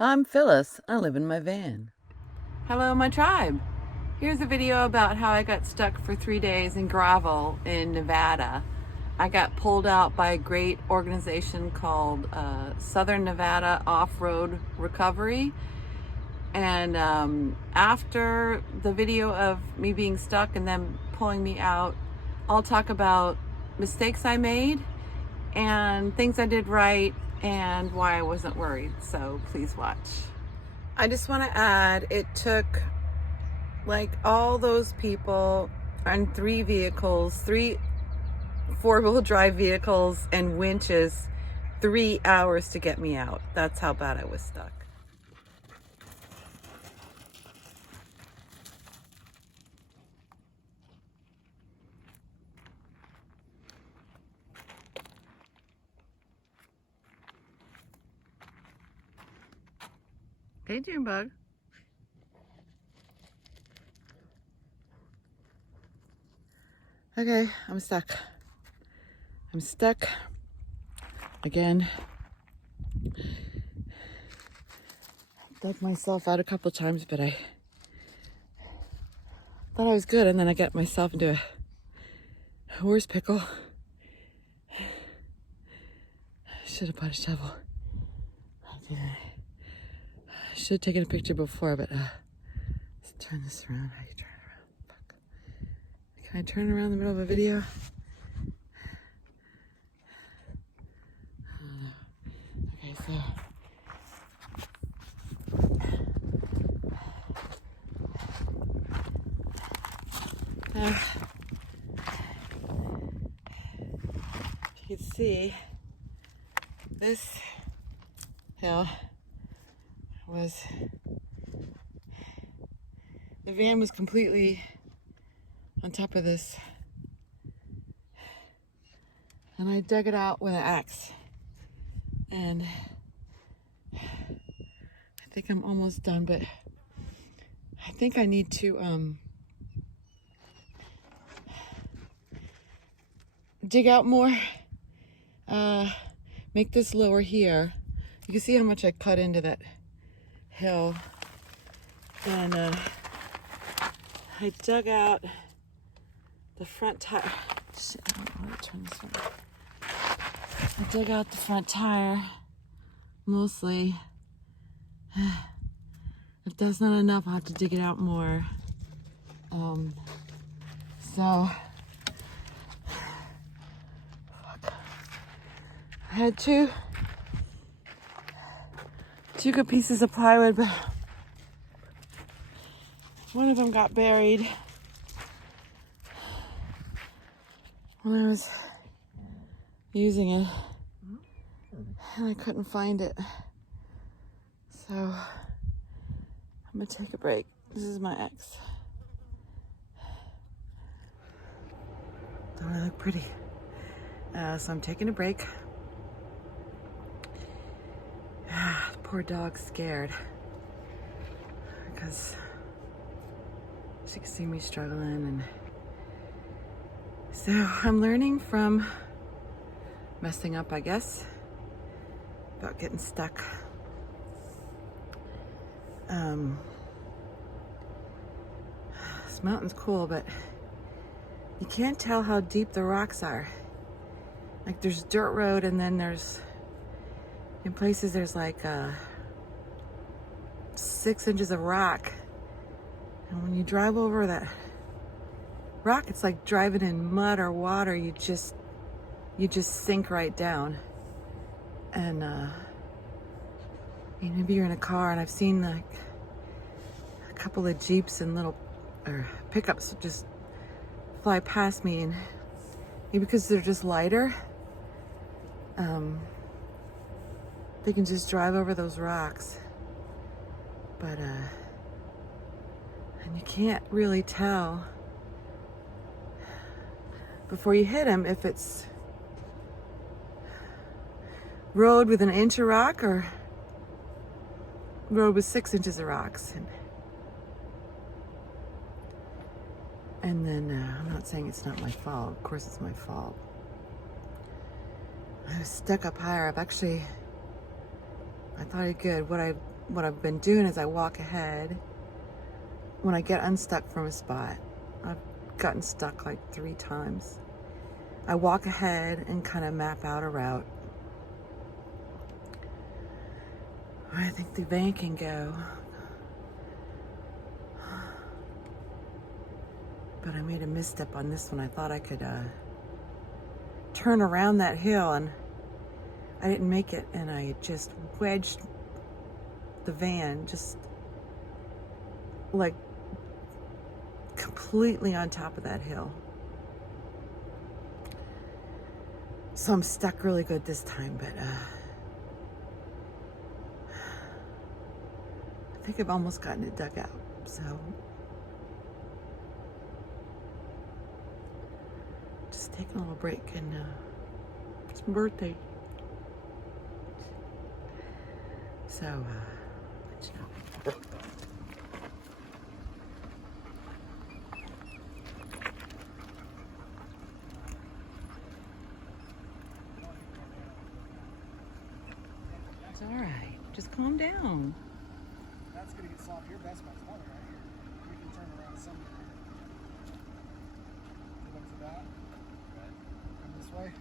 I'm Phyllis. I live in my van. Hello, my tribe. Here's a video about how I got stuck for 3 days in gravel in Nevada. I got pulled out by a great organization called Southern Nevada Off-Road Recovery. And after the video of me being stuck and them pulling me out, I'll talk about mistakes I made and things I did right and why I wasn't worried. So please watch. I just want to add, it took like all those people on 3 vehicles, 3 four-wheel drive vehicles and winches, 3 hours to get me out. That's how bad I was stuck. Hey, Junebug. Okay, I'm stuck. I'm stuck again. Dug myself out a couple times, but I thought I was good, and then I got myself into a worse pickle. Should have bought a shovel. I didn't. I should have taken a picture before, but let's turn this around. How you turn it around? Fuck. Can I turn around in the middle of a video? I don't know. Okay, so you can see this hill was, the van was completely on top of this, and I dug it out with an axe, and I think I'm almost done, but I think I need to dig out more, make this lower here. You can see how much I cut into that hill, and I dug out the front tire. Shit, I don't know how to turn this one. I dug out the front tire, mostly. If that's not enough, I'll have to dig it out more. So, fuck. I had two good pieces of plywood, but one of them got buried when I was using it, and I couldn't find it. So I'm gonna take a break. This is my ex. Don't I look pretty? So I'm taking a break. The poor dog's scared because she can see me struggling, and so I'm learning from messing up, I guess, about getting stuck. This mountain's cool, but you can't tell how deep the rocks are. Like, there's dirt road, and then there's, in places there's like 6 inches of rock. And when you drive over that rock, it's like driving in mud or water. You just sink right down. And maybe you're in a car, and I've seen like a couple of Jeeps and little pickups just fly past me, and maybe because they're just lighter, they can just drive over those rocks. But and you can't really tell before you hit them if it's road with an inch of rock or road with 6 inches of rocks. And then I'm not saying it's not my fault. Of course it's my fault. I was stuck up higher. I thought I did good. What I what I've been doing is I walk ahead when I get unstuck from a spot. I've gotten stuck like 3 times. I walk ahead and kind of map out a route where I think the van can go. But I made a misstep on this one. I thought I could turn around that hill, and I didn't make it, and I just wedged the van just like completely on top of that hill. So I'm stuck really good this time, but I think I've almost gotten it dug out. So just taking a little break, and it's my birthday. So let you know. It's all right. Just calm down. That's gonna get sloppy. Your best spot's probably right here. We can turn around somewhere. Look for that. Come this way.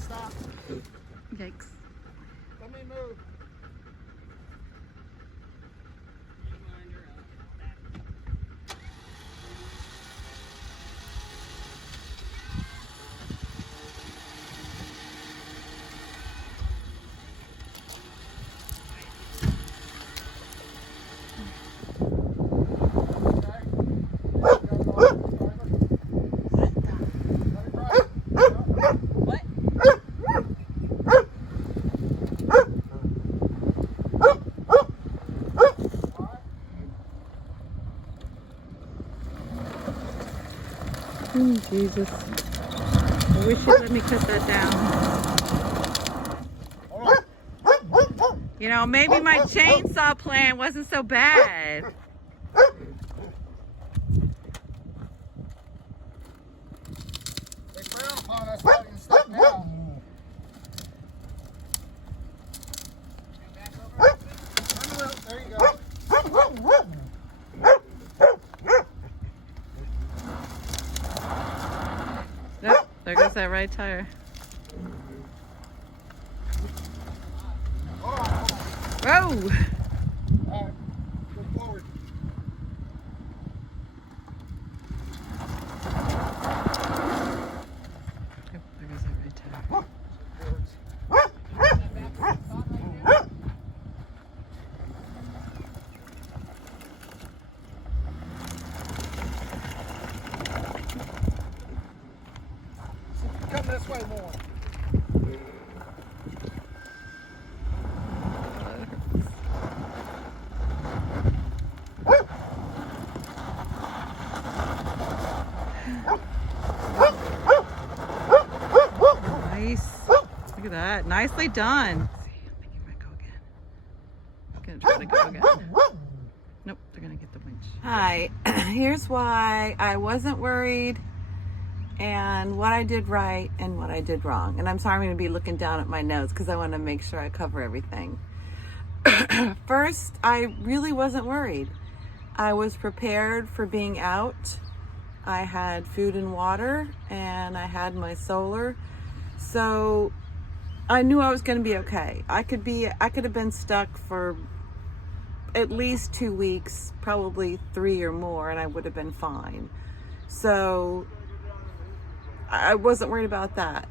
Stop. Yikes. Let me move. Jesus. I wish you'd let me cut that down. You know, maybe my chainsaw plan wasn't so bad. They frown upon us cutting stuff now. There you go. Nope, there goes that right tire. Whoa! All right, go forward. Yep, there goes that right tire. Come this way more. Nice. Look at that. Nicely done. Let's see, I think it might go again. I'm gonna try to go again. Nope, they're gonna get the winch. Hi, here's why I wasn't worried, and what I did right and what I did wrong. And I'm sorry I'm gonna be looking down at my notes because I wanna make sure I cover everything. First, I really wasn't worried. I was prepared for being out. I had food and water, and I had my solar. So I knew I was going to be okay. I could have been stuck for at least 2 weeks, probably 3 or more, and I would have been fine. So I wasn't worried about that.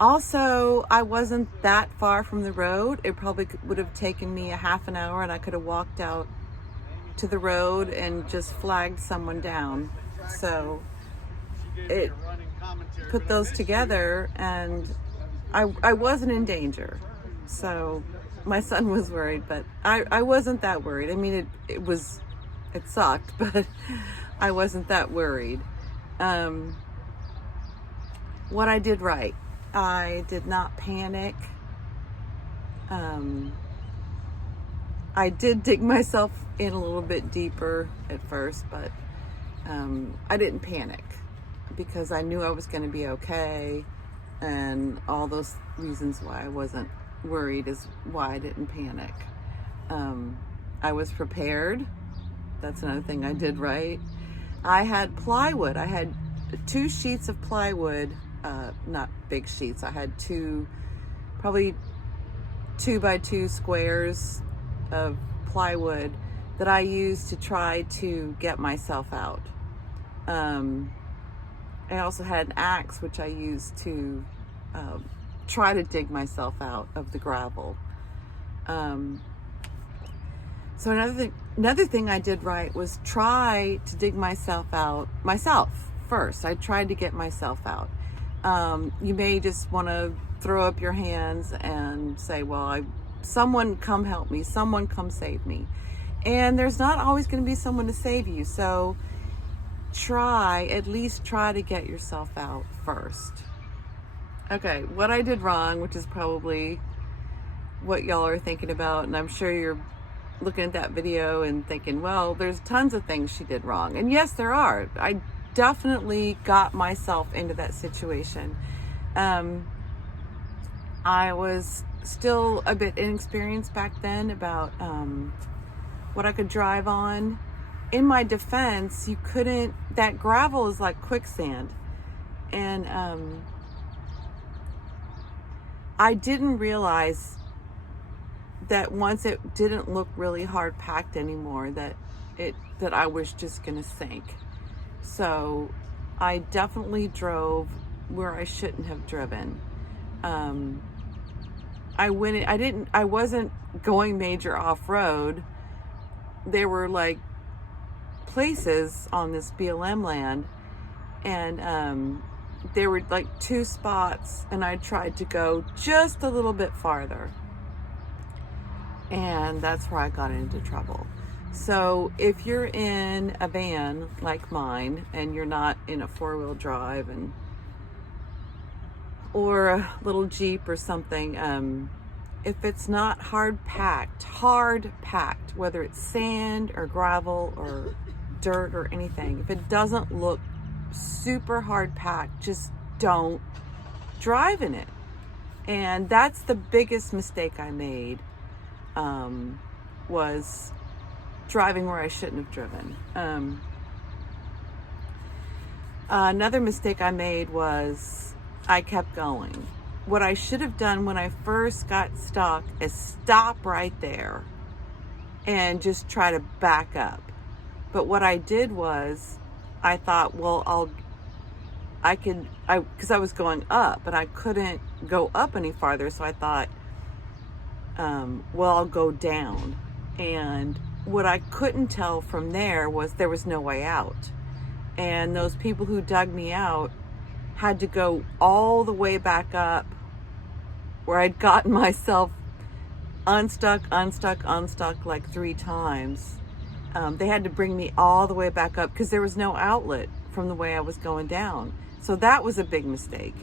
Also, I wasn't that far from the road. It probably would have taken me a half an hour, and I could have walked out to the road and just flagged someone down. So it put those together, and I wasn't in danger. So my son was worried, but I wasn't that worried. I mean, it sucked, but I wasn't that worried. What I did right, I did not panic. I did dig myself in a little bit deeper at first, but I didn't panic because I knew I was going to be okay, and all those reasons why I wasn't worried is why I didn't panic. I was prepared. That's another thing I did right. I had plywood. I had 2 sheets of plywood, not big sheets. I had probably 2 by 2 squares of plywood that I used to try to get myself out. I also had an axe, which I used to try to dig myself out of the gravel. So another thing I did right was try to dig myself out myself first. I tried to get myself out. You may just want to throw up your hands and say, well, someone come help me, someone come save me. And there's not always going to be someone to save you. So at least try to get yourself out first. Okay, what I did wrong, which is probably what y'all are thinking about, and I'm sure you're looking at that video and thinking, well, there's tons of things she did wrong. And yes, there are. I definitely got myself into that situation. I was still a bit inexperienced back then about what I could drive on. In my defense, that gravel is like quicksand. And I didn't realize that once it didn't look really hard packed anymore, that I was just gonna sink. So I definitely drove where I shouldn't have driven. I wasn't going major off-road. There were like places on this BLM land, and there were like 2 spots, and I tried to go just a little bit farther, and that's where I got into trouble. So if you're in a van like mine and you're not in a 4-wheel drive or a little Jeep or something, if it's not hard packed, whether it's sand or gravel or dirt or anything, if it doesn't look super hard packed, just don't drive in it. And that's the biggest mistake I made, was driving where I shouldn't have driven. Another mistake I made was I kept going. What I should have done when I first got stuck is stop right there and just try to back up. But what I did was I thought, well, because I was going up, but I couldn't go up any farther. So I thought, well, I'll go down. And what I couldn't tell from there was no way out. And those people who dug me out had to go all the way back up where I'd gotten myself unstuck like 3 times. They had to bring me all the way back up because there was no outlet from the way I was going down. So that was a big mistake.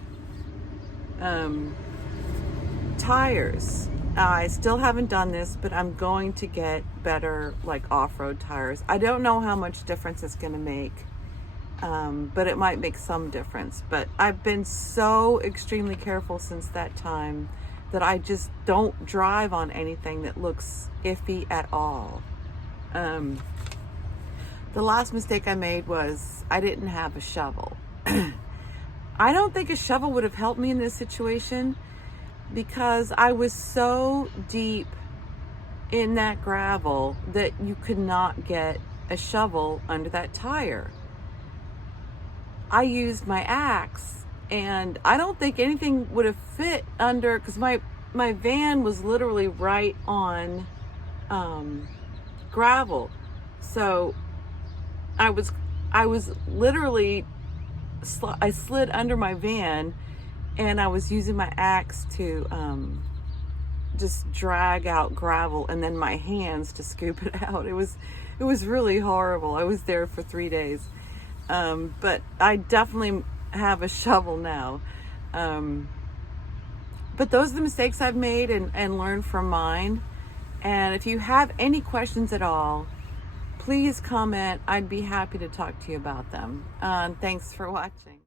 Tires. I still haven't done this, but I'm going to get better like off-road tires. I don't know how much difference it's going to make, but it might make some difference. But I've been so extremely careful since that time that I just don't drive on anything that looks iffy at all. The last mistake I made was I didn't have a shovel. I don't think a shovel would have helped me in this situation because I was so deep in that gravel that you could not get a shovel under that tire. I used my axe, and I don't think anything would have fit under, because my van was literally right on gravel. So I was literally I slid under my van, and I was using my axe to just drag out gravel, and then my hands to scoop it out. It was really horrible. I was there for 3 days, but I definitely have a shovel now. But those are the mistakes I've made and learned from mine. And if you have any questions at all, please comment. I'd be happy to talk to you about them. Thanks for watching.